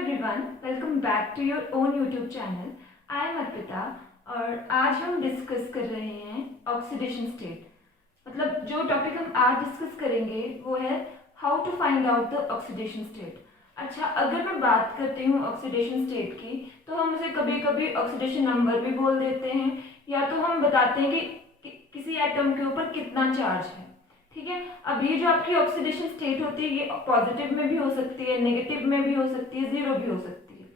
everyone, welcome back to your own YouTube channel. I am Arpita और आज हम discuss कर रहे हैं ऑक्सीडेशन स्टेट। मतलब जो टॉपिक हम आज डिस्कस करेंगे वो है how to find out the oxidation state. अच्छा, अगर मैं बात करती हूँ ऑक्सीडेशन स्टेट की तो हम उसे कभी कभी ऑक्सीडेशन नंबर भी बोल देते हैं या तो हम बताते हैं कि किसी एटम के ऊपर कितना चार्ज है। ठीक है, अब ये जो आपकी ऑक्सीडेशन स्टेट होती है ये पॉजिटिव में भी हो सकती है, नेगेटिव में भी हो सकती है, जीरो भी हो सकती है,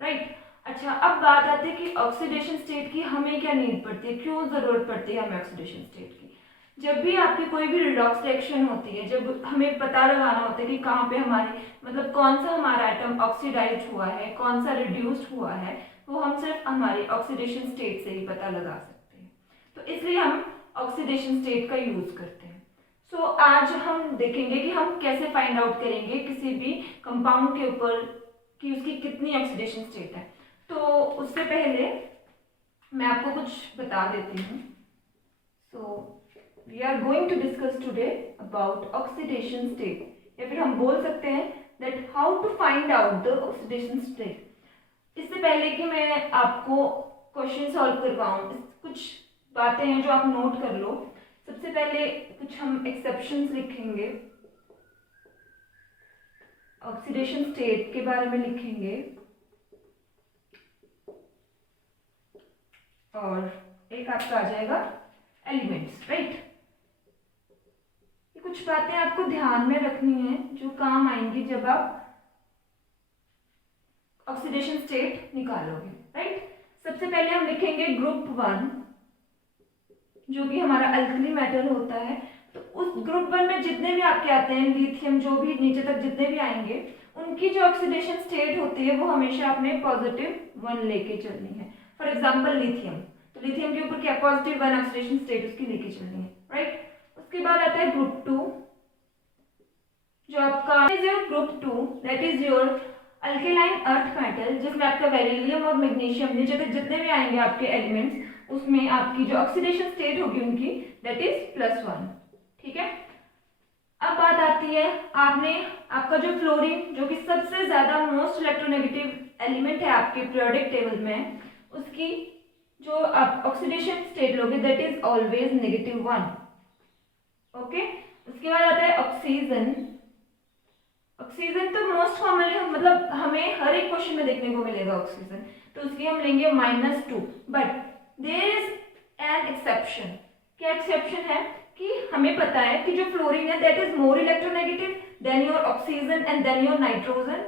राइट। अच्छा, अब बात आती है कि ऑक्सीडेशन स्टेट की हमें क्या नीड पड़ती है, क्यों जरूरत पड़ती है हमें ऑक्सीडेशन स्टेट की। जब भी आपकी कोई भी रिडॉक्स रिएक्शन होती है, जब हमें पता लगाना होता है कि कहाँ पे हमारी मतलब कौन सा हमारा एटम ऑक्सीडाइज हुआ है, कौन सा रिड्यूस्ड हुआ है, वो हम सिर्फ हमारी ऑक्सीडेशन स्टेट से ही पता लगा सकते हैं। तो इसलिए हम ऑक्सीडेशन स्टेट का यूज करते हैं। सो आज हम देखेंगे कि हम कैसे फाइंड आउट करेंगे किसी भी कंपाउंड के ऊपर कि उसकी कितनी ऑक्सीडेशन स्टेट है। तो उससे पहले मैं आपको कुछ बता देती हूँ। So we are going to discuss today about oxidation state, या फिर हम बोल सकते हैं that how to find out the oxidation state. इससे पहले कि मैं आपको क्वेश्चन सॉल्व करवाऊँ, कुछ बातें हैं जो आप नोट कर लो। सबसे पहले कुछ हम एक्सेप्शंस लिखेंगे, ऑक्सीडेशन स्टेट के बारे में लिखेंगे, और एक आपका आ जाएगा एलिमेंट्स, राइट। ये कुछ बातें आपको ध्यान में रखनी है जो काम आएंगी जब आप ऑक्सीडेशन स्टेट निकालोगे, राइट। सबसे पहले हम लिखेंगे ग्रुप 1 जो भी हमारा अल्कली मेटल होता है। तो उस ग्रुप 1 में जितने भी आपके आते हैं लिथियम, जो भी नीचे तक जितने भी आएंगे, उनकी जो ऑक्सीडेशन स्टेट होती है वो हमेशा अपने +1 लेके चलनी है। फॉर एग्जांपल लिथियम, तो लिथियम के ऊपर क्या +1 ऑक्सीडेशन स्टेट उसकी लेके चलनी है, राइट। उसके बाद आता है ग्रुप 2 जो आपका is your group 2, that is your alkaline earth metal, जिसमें आपका बेरिलियम और मैग्नीशियम नीचे तक जितने भी आएंगे आपके एलिमेंट्स, उसमें आपकी जो ऑक्सीडेशन स्टेट होगी उनकी दैट इज +1। ठीक है, अब बात आती है आपका जो फ्लोरीन, जो कि सबसे ज्यादा मोस्ट इलेक्ट्रोनेगेटिव एलिमेंट है आपके पीरियोडिक टेबल में, उसकी जो आप ऑक्सीडेशन स्टेट लोगे दैट इज ऑलवेज -1। ओके, उसके बाद आता है ऑक्सीजन। ऑक्सीजन तो मोस्ट कॉमनली मतलब हमें हर एक क्वेश्चन में देखने को मिलेगा ऑक्सीजन, तो उसकी हम लेंगे -2। But there is an exception. क्या एक्सेप्शन है कि हमें पता है कि जो फ्लोरीन है that is more electronegative than your oxygen and then your nitrogen,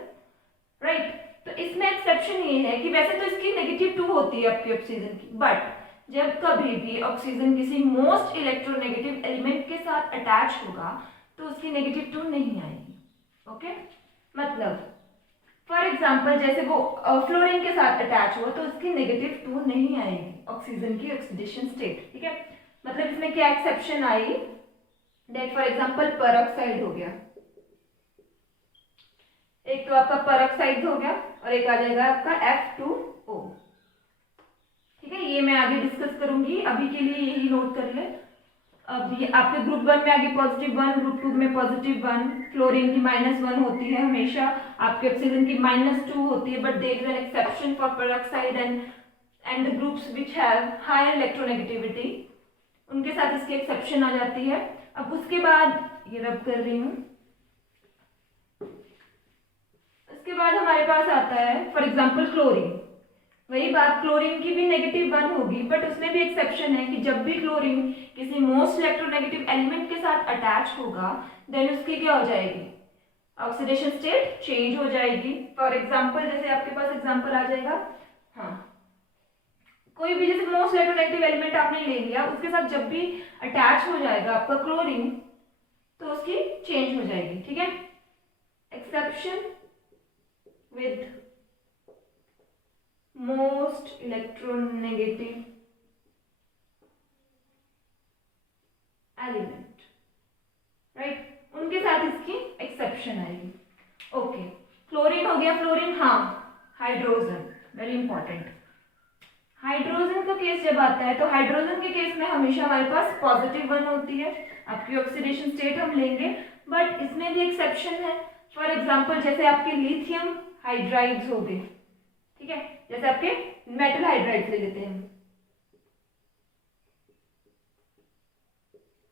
right. तो इसमें एक्सेप्शन ये है कि वैसे तो इसकी -2 होती है आपकी ऑक्सीजन की, बट जब कभी भी ऑक्सीजन किसी मोस्ट इलेक्ट्रोनेगेटिव एलिमेंट के साथ अटैच होगा तो उसकी -2 नहीं आएगी। ओके, मतलब फॉर एग्जाम्पल जैसे वो फ्लोरीन के साथ अटैच हुआ तो उसकी -2 नहीं आएगी ऑक्सीजन की ऑक्सीडेशन स्टेट। ठीक है, मतलब इसमें क्या exception I, that for example peroxide हो गया, एक तो आपका परऑक्साइड हो गया और एक आ जाएगा आपका F2O। ठीक है, ये मैं आगे डिस्कस करूंगी, अभी के लिए यही नोट कर ले। अब ये आपके ग्रुप 1 में आगे +1, ग्रुप 2 में +1, फ्लोरीन की -1 होती है हमेशा, आपके ऑक्सीजन की -2 होती है, but there is an exception for peroxide and the groups which have higher electronegativity, उनके साथ इसकी एक्सेप्शन आ जाती है। अब उसके बाद ये रब कर रही हूँ, उसके बाद हमारे पास आता है फॉर एग्जाम्पल क्लोरीन। वही बात, क्लोरीन की भी -1 होगी, बट उसमें भी एक्सेप्शन है कि जब भी क्लोरीन किसी मोस्ट इलेक्ट्रोनेगेटिव एलिमेंट के साथ अटैच होगा देन उसकी क्या हो जाएगी, ऑक्सीडेशन स्टेट चेंज हो जाएगी। फॉर एग्जांपल जैसे आपके पास एग्जांपल आ जाएगा, हाँ, कोई भी जैसे मोस्ट इलेक्ट्रोनेगेटिव एलिमेंट आपने ले लिया, उसके साथ जब भी अटैच हो जाएगा आपका क्लोरीन तो उसकी चेंज हो जाएगी। ठीक है, exception with most electronegative element, right, उनके साथ इसकी एक्सेप्शन आएगी। ओके, फ्लोरीन हो गया, फ्लोरीन, हाँ, हाइड्रोजन, वेरी इंपॉर्टेंट। हाइड्रोजन का केस जब आता है तो हाइड्रोजन के केस में हमेशा हमारे पास +1 होती है, आपकी ऑक्सीडेशन स्टेट हम लेंगे, बट इसमें भी एक्सेप्शन है। फॉर एग्जाम्पल जैसे आपके लिथियम हाइड्राइड्स हो गए, ठीक है, जैसे आपके मेटल हाइड्राइड्स ले लेते हैं,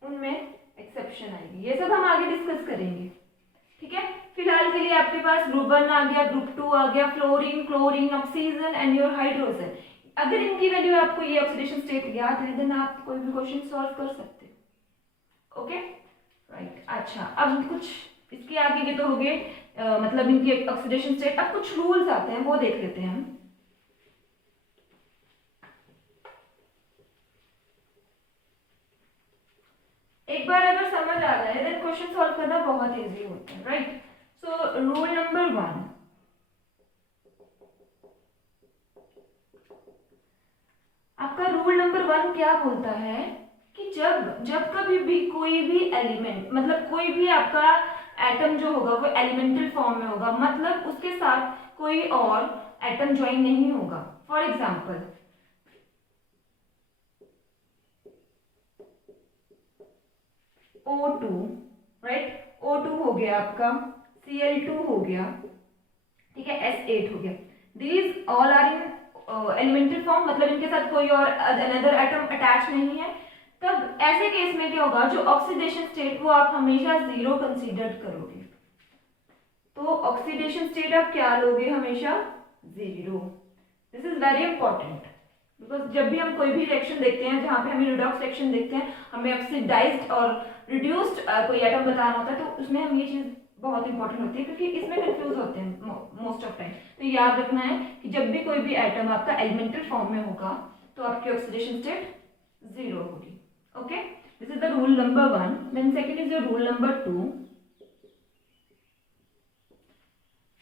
उनमें एक्सेप्शन आएगी। ये सब हम आगे डिस्कस करेंगे, ठीक है। फिलहाल के लिए आपके पास ग्रुप 1 आ गया, ग्रुप 2 आ गया, fluorine, chlorine, oxygen and your hydrogen. अगर इनकी वैल्यू आपको ये ऑक्सीडेशन स्टेट याद है देन आप कोई भी क्वेश्चन सॉल्व कर सकते हो। Okay right. अच्छा, अब कुछ इसके आगे के तो हो गए मतलब इनकी ऑक्सीडेशन स्टेट। अब कुछ रूल्स आते हैं वो देख लेते हैं हम। एक बार अगर समझ आ जाए देन क्वेश्चन सॉल्व करना बहुत इजी होता है, राइट। सो रूल नंबर 1, आपका रूल नंबर 1 क्या बोलता है कि जब कभी भी कोई भी एलिमेंट मतलब कोई भी आपका एटम जो होगा वो एलिमेंटल फॉर्म में होगा, मतलब उसके साथ कोई और एटम ज्वाइन नहीं होगा। For example O2, right, O2 हो गया आपका, Cl2 हो गया, ठीक है, S8 हो गया। These all are in elemental form, मतलब इनके साथ कोई और अनदर एटम अटैच नहीं है। तब ऐसे केस में क्या होगा, जो ऑक्सीडेशन स्टेट वो आप हमेशा 0 कंसीडर करोगे। तो ऑक्सीडेशन स्टेट आप क्या लोगे, हमेशा 0। This is very important because जब भी हम कोई भी रिएक्शन देखते हैं जहाँ पे हमें रिडॉक्स रिएक्शन देखते हैं, हमें ऑक्सीडाइज्ड और रिड्यूस्ड कोई एटम बताना होता है, तो उसमें हम ये चीज बहुत इंपॉर्टेंट होती है क्योंकि इसमें कंफ्यूज होते हैं मोस्ट ऑफ टाइम। तो याद रखना है कि जब भी कोई भी एटम आपका एलिमेंटल फॉर्म में होगा तो आपकी ऑक्सीडेशन स्टेट 0 होगी। Okay, this is the rule number 1। Then second is your rule number 2,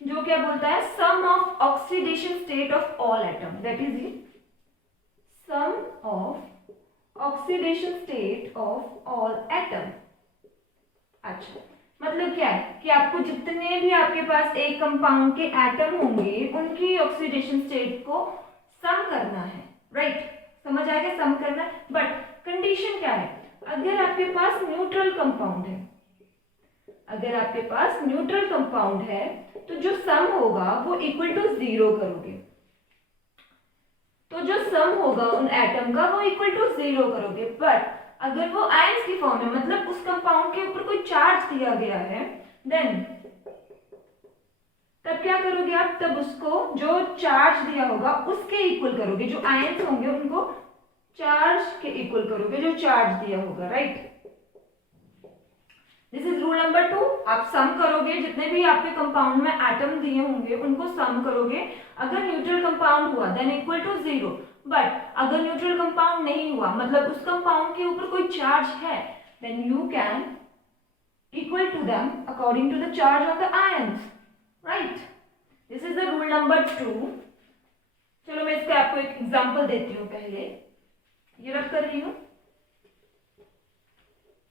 जो क्या बोलता है, sum of oxidation state of all atom, that is it, sum of oxidation state of all atom. अच्छा, मतलब क्या है कि आपको जितने भी आपके पास एक कंपाउंड के एटम होंगे उनकी ऑक्सीडेशन स्टेट को सम करना है, राइट। समझ आएगा, सम करना है। बट कंडीशन क्या है, अगर आपके पास न्यूट्रल कंपाउंड है, अगर आपके पास न्यूट्रल कंपाउंड है तो जो सम होगा वो इक्वल टू 0 करोगे। तो जो सम होगा उन एटम का वो इक्वल टू 0 करोगे। बट अगर वो आयंस की फॉर्म में, मतलब उस कंपाउंड के ऊपर कोई चार्ज दिया गया है, देन तब क्या करोगे आप, तब उसको जो चार्ज दिया होगा उसके इक्वल करोगे। जो आयंस होंगे उनको चार्ज के इक्वल करोगे जो चार्ज दिया होगा, right. This is rule number 2। आप सम करोगे, जितने भी आपके कंपाउंड में एटम दिए होंगे उनको सम करोगे। अगर न्यूट्रल कंपाउंड हुआ देन इक्वल टू 0। बट अगर न्यूट्रल कंपाउंड नहीं हुआ, मतलब उस कंपाउंड के ऊपर कोई चार्ज है, then you can equal to them according to the charge of the ions, right. This is the rule number 2। चलो मैं इसका आपको एक एग्जांपल देती हूँ। पहले ये रख कर रही हूँ,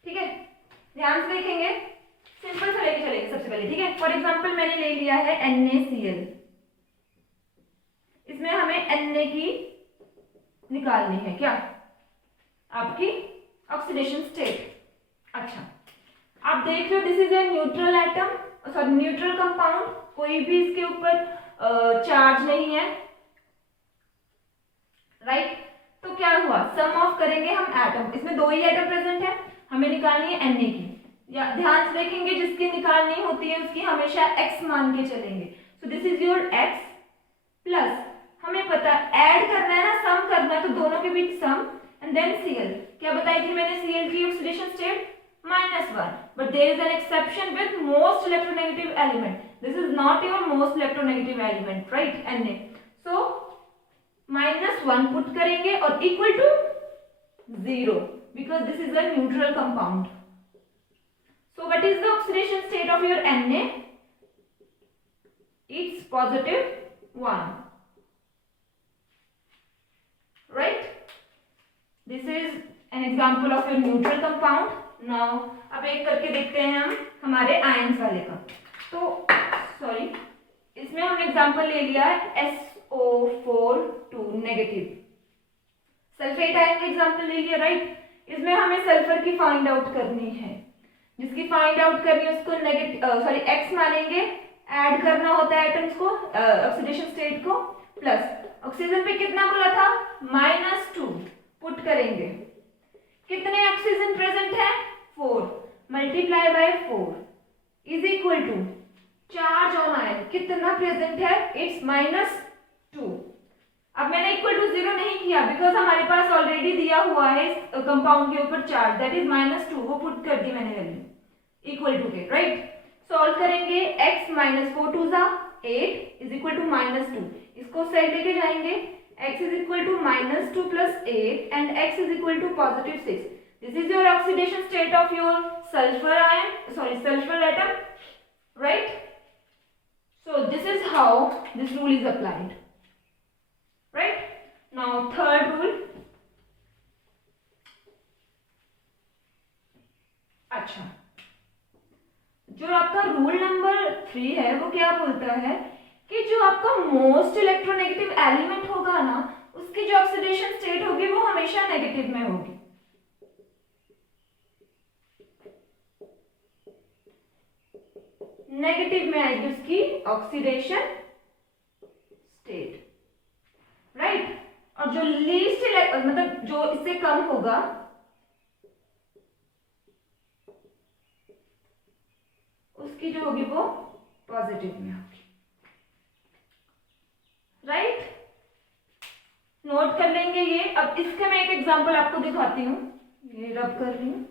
ठीक है, ध्यान से देखेंगे, सिंपल सा लेके चलेंगे सबसे पहले, ठीक है। फॉर एग्जांपल मैंने ले लिया है NaCl, इसमें हमें Na की निकालनी है, क्या, आपकी ऑक्सीडेशन स्टेट। अच्छा, आप देख रहे हो this is a neutral atom, sorry neutral compound, कोई भी इसके ऊपर चार्ज नहीं है, राइट। तो क्या हुआ, सम ऑफ करेंगे हम एटम, इसमें 2 ही एटम प्रेजेंट है, हमें निकालनी है Na की। या ध्यान से देखेंगे, जिसकी निकालनी होती है उसकी हमेशा x मान के चलेंगे। सो this is your x plus, हमें पता ऐड करना है ना, सम करना है, तो दोनों के बीच सम एंड देन Cl। क्या बताई थी मैंने Cl की oxidation state -1, but there is an exception with most electronegative element. This is not your most electronegative element, right, Na। So -1 put करेंगे और equal to 0 because this is a neutral compound. So what is the oxidation state of your Na? It's +1, right? This is an example of your neutral compound. Now अब एक करके देखते हैं हम हमारे ions वाले का। तो सॉरी, इसमें हमने एग्जाम्पल ले लिया है SO4 नेगेटिव, सल्फेट आयन का एग्जाम्पल ले लिया, राइट। इसमें हमें सल्फर की फाइंड आउट करनी है, जिसकी फाइंड आउट करनी है उसको नेगेटिव x मानेंगे, ऐड करना होता है एटम्स को, ऑक्सीडेशन स्टेट को, प्लस ऑक्सीजन पे कितना बोला था, -2 पुट करेंगे, कितने ऑक्सीजन प्रेजेंट है, 4 multiply by 4 is equal to charge on ion कितना प्रेजेंट है, इट्स -2। अब मैंने इक्वल टू 0 नहीं किया बिकॉज हमारे पास ऑलरेडी दिया हुआ है इस कंपाउंड के ऊपर चार्ज, दैट इज -2, वो पुट कर दी मैंने वैल्यू इक्वल टू के, राइट। सॉल्व करेंगे, x -4 2 8 इज इक्वल टू -2, इसको साइड लेके जाएंगे, x is equal to -2 + 8 and x is equal to +6। This is your oxidation state of your sulphur ion, sorry sulphur atom, right. So this is how this rule is applied, right? Now third rule. अच्छा, जो आपका rule number 3 है वो क्या बोलता है कि जो आपका मोस्ट इलेक्ट्रोनेगेटिव एलिमेंट होगा ना, उसकी जो ऑक्सीडेशन स्टेट होगी वो हमेशा नेगेटिव में होगी। नेगेटिव में आएगी उसकी ऑक्सीडेशन स्टेट, राइट। और जो लीस्ट मतलब जो इससे कम होगा उसकी जो होगी वो पॉजिटिव में होगी, राइट। नोट कर लेंगे ये। अब इसका मैं एक एग्जांपल आपको दिखाती हूँ, ये रब कर रही हूँ।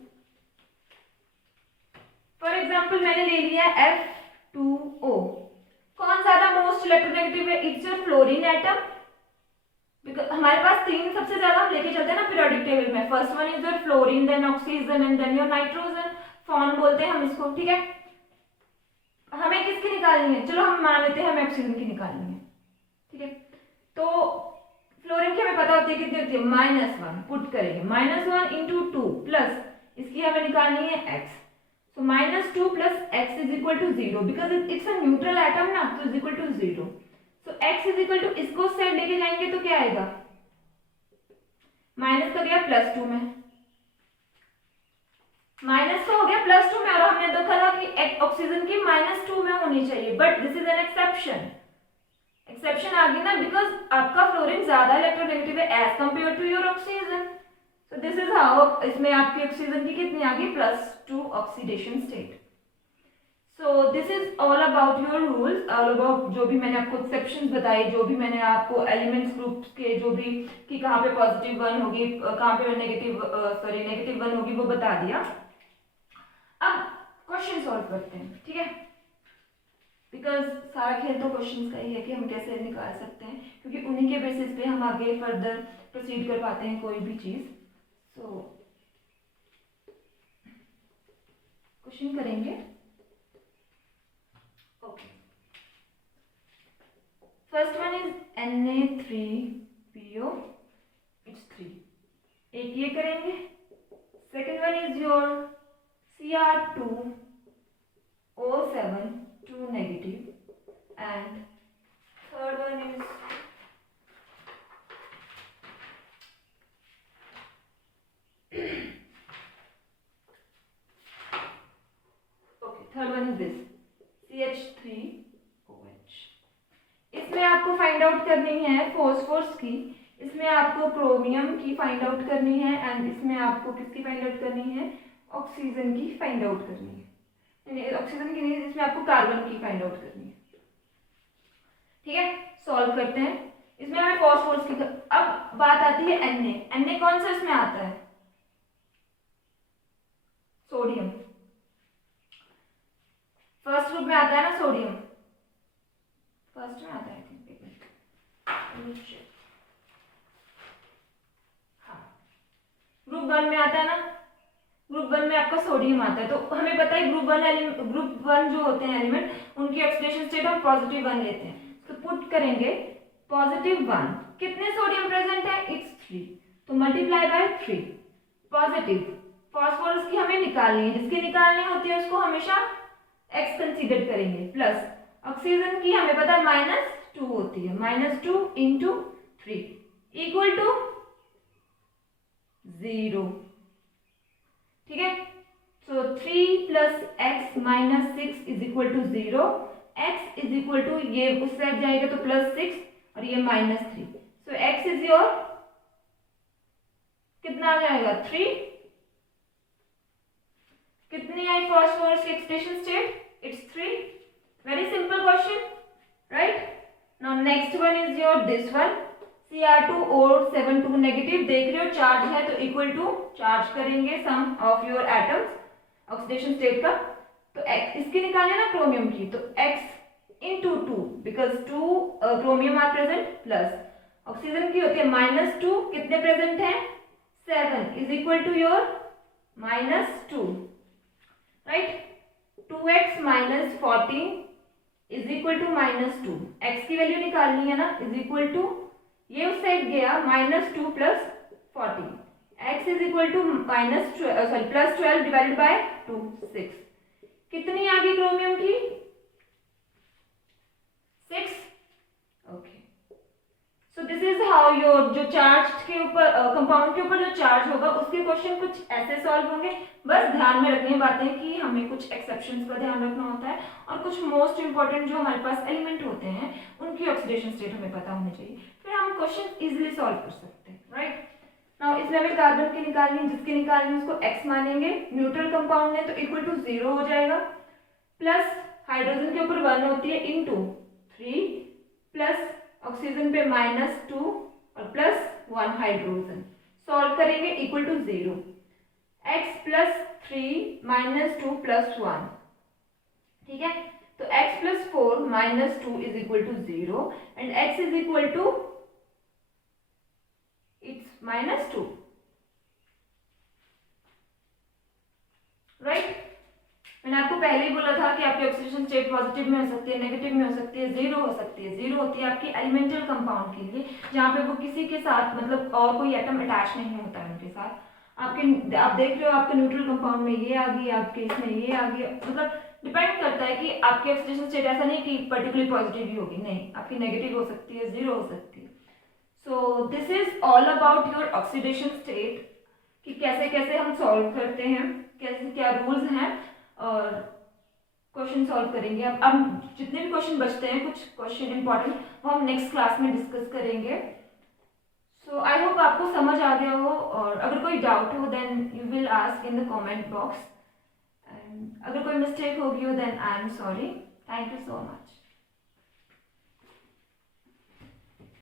फॉर एग्जाम्पल मैंने ले लिया F2O, कौन ज्यादा मोस्ट इलेक्ट्रोनेगेटिव है, it's your fluorine atom, because हमारे पास 3 सबसे ज्यादा हम लेके चलते हैं ना पीरियोडिक टेबल में, first one is your fluorine, then oxygen and then your nitrogen, फॉन बोलते हैं हम इसको, ठीक है। हमें किसकी निकालनी है, चलो हम मान लेते हैं हमें ऑक्सीजन की निकालनी है, ठीक है। तो फ्लोरीन की हमें पता होती है कितनी होती है, -1 पुट करेंगे, -1 × 2 प्लस इसकी हमें निकालनी है x, so -2 + x is equal to 0 because it's a neutral atom ना, तो is equal to 0, so x is equal to, इसको साइड लेके जाएंगे तो क्या आएगा, माइनस का गया +2 में, माइनस का हो गया +2 में, और हमने देखा था कि ऑक्सीजन की -2 में होनी चाहिए, but this is an exception, exception आ गई ना, बिकॉज आपका फ्लोरीन ज्यादा इलेक्ट्रोनेगेटिव है as compare to your oxygen, so this is how, इसमें आपकी ऑक्सीजन की कितनी आ गई, +2 oxidation state. So this is all about your rules, all about जो भी मैंने आपको एक्सेप्शंस बताई, जो भी मैंने आपको एलिमेंट्स ग्रुप्स के जो भी कि कहाँ पे +1 होगी, कहाँ पे नेगेटिव 1 होगी, वो बता दिया। अब क्वेश्चन सॉल्व करते हैं, ठीक है, बिकॉज सारा खेल तो क्वेश्चंस का ही है कि हम कैसे निकाल सकते हैं, क्योंकि उन्हीं के बेसिस पे हम आगे फर्दर प्रोसीड कर पाते हैं कोई भी चीज। सो क्वेश्चन करेंगे, okay. First one is Na3PO, it's 3, एक ये करेंगे। Second one is your Cr2O7 2 negative, and third one is okay, third one is this CH3OH। इसमें आपको फाइंड आउट करनी है फॉस्फोरस की, इसमें आपको क्रोमियम की फाइंड आउट करनी है, एंड इसमें आपको किसकी फाइंड आउट करनी है, ऑक्सीजन की फाइंड आउट करनी है, ऑक्सीजन की नहीं, इसमें आपको कार्बन की फाइंड आउट करनी है, ठीक है। सॉल्व करते हैं, इसमें हमें फॉस्फोरस की, अब बात आती है Na कौन सा इसमें आता है, सोडियम, फर्स्ट ग्रुप में आता है ना सोडियम, फर्स्ट में आता है, हाँ ग्रुप 1 में आता है ना, ग्रुप 1 में आपका सोडियम आता है, तो हमें पता है ग्रुप 1 जो होते हैं एलिमेंट, उनकी ऑक्सीडेशन स्टेट हम +1 लेते हैं, तो पुट करेंगे +1, कितने सोडियम प्रेजेंट है, इट्स 3, तो मल्टीप्लाई बाय 3, पॉजिटिव फॉस्फोरस की हमें निकालनी है, जिसकी निकालनी होती है उसको हमेशा x कंसीडर करेंगे, प्लस ऑक्सीजन की हमें पता है -2 होती है, -2 × 3 इक्वल टू 0, ठीक है। So 3 + x - 6 is equal to 0, x is equal to, ये उस साइड जाएगा तो +6 और ये -3, सो x इज योर कितना आ जाएगा 3। कितनी आई फॉस्फोरस की oxidation state? It's 3। Very simple question, right. Now next one is your this one, Cr2 और 7 2 नेगेटिव, देख रहे हो चार्ज है तो इक्वल टू चार्ज करेंगे sum of your atoms oxidation state का। तो इसकी निकालना है ना क्रोमियम की, तो x into 2 because 2 chromium are present, plus oxygen की होती है -2, कितने प्रेजेंट हैं 7 is equal to your -2, right. 2x - 14 is equal to -2, x की वैल्यू निकालनी है ना, इज इक्वल टू, ये उस साइड गया -2 + 14, x is equal to +12 divided by 2, 6। कितनी आ गई क्रोमियम की? 6। Okay, so this is how your जो चार्ज के ऊपर कंपाउंड के ऊपर जो चार्ज होगा उसके क्वेश्चन कुछ ऐसे सॉल्व होंगे। बस ध्यान में रखनी बातें कि हमें कुछ एक्सेप्शंस का ध्यान रखना होता है और कुछ मोस्ट इंपॉर्टेंट जो हमारे पास एलिमेंट होते हैं उनकी ऑक्सीडेशन स्टेट हमें पता होनी चाहिए, फिर हम क्वेश्चन इजीली सॉल्व कर सकते हैं, राइट। नाउ इसमें हमें कार्बन की निकालनी है, जिसकी निकालनी है उसको x मानेंगे, न्यूट्रल कंपाउंड है तो इक्वल टू 0 हो जाएगा, प्लस हाइड्रोजन के ऊपर 1 होती है इंटू 3, प्लस ऑक्सीजन पे -2 और +1 हाइड्रोजन, सॉल्व करेंगे इक्वल टू 0, x + 3 -2 + 1, ठीक है। तो x + 4 -2 is equal to 0 and x is equal to it's -2, right. मैंने आपको पहले ही बोला था कि आपकी ऑक्सीडेशन स्टेट पॉजिटिव में हो सकती है, नेगेटिव में हो सकती है, 0 हो सकती है। 0 होती है आपकी एलिमेंटल कंपाउंड के लिए, जहाँ पे वो किसी के साथ मतलब और कोई एटम अटैच नहीं होता है उनके साथ। आप देख रहे हो आपके न्यूट्रल कंपाउंड में ये आ गई, आपके इसमें ये आ गई, मतलब डिपेंड करता है कि आपकी ऑक्सीडेशन स्टेट ऐसा नहीं कि पर्टिकुलरली पॉजिटिव ही होगी, नहीं, आपकी नेगेटिव हो सकती है, 0 हो सकती है। सो this is all about your oxidation state, कि कैसे कैसे हम सॉल्व करते हैं, कैसे क्या रूल्स हैं और क्वेश्चन सॉल्व करेंगे। अब जितने भी क्वेश्चन बचते हैं, कुछ क्वेश्चन इंपॉर्टेंट, वो हम नेक्स्ट क्लास में डिस्कस करेंगे। सो आई होप आपको समझ आ गया हो, और अगर कोई डाउट हो then you will ask in the comment box, and अगर कोई मिस्टेक होगी हो then I am sorry. Thank you so much.